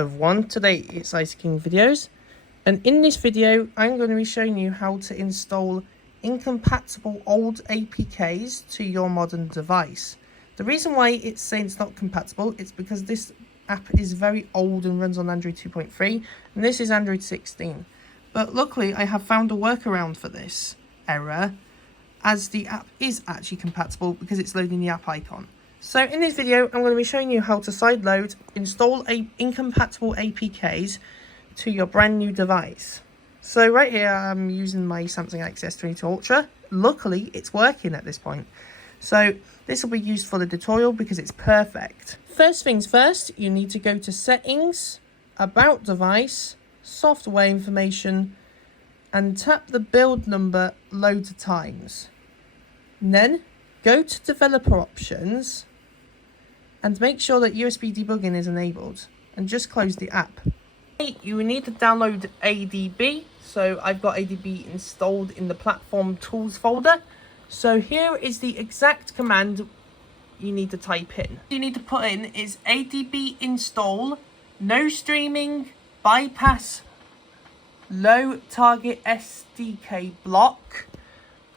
Everyone, today it's Ice King Videos, and in this video I'm going to be showing you how to install incompatible old APKs to your modern device. The reason why it's saying it's not compatible is because this app is very old and runs on Android 2.3 and this is Android 16. But luckily I have found a workaround for this error, as the app is actually compatible because it's loading the app icon. So in this video, I'm going to be showing you how to sideload, install incompatible APKs to your brand new device. So right here, I'm using my Samsung Galaxy S22 Ultra. Luckily, it's working at this point. So this will be used for the tutorial because it's perfect. First things first, you need to go to Settings, About Device, Software Information, and tap the build number loads of times. And then go to Developer Options and make sure that USB debugging is enabled, and just close the app. You will need to download ADB, so I've got ADB installed in the Platform Tools folder. So here is the exact command you need to type in. What you need to put in is ADB install no streaming bypass low target SDK block,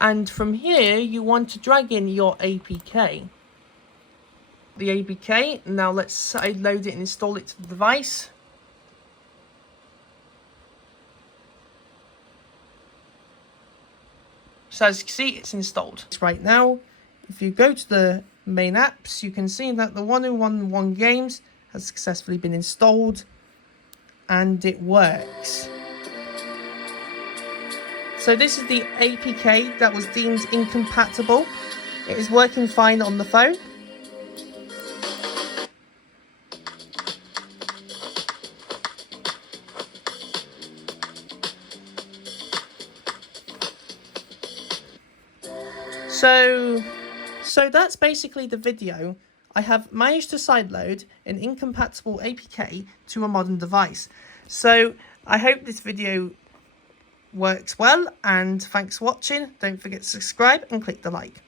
and from here you want to drag in your APK. The APK, now let's sideload it and install it to the device. So as you can see, it's installed. Right now, if you go to the main apps, you can see that the 1011 games has successfully been installed and it works. So this is the APK that was deemed incompatible. It is working fine on the phone. So that's basically the video. I have managed to sideload an incompatible APK to a modern device. So I hope this video works well, and thanks for watching. Don't forget to subscribe and click the like.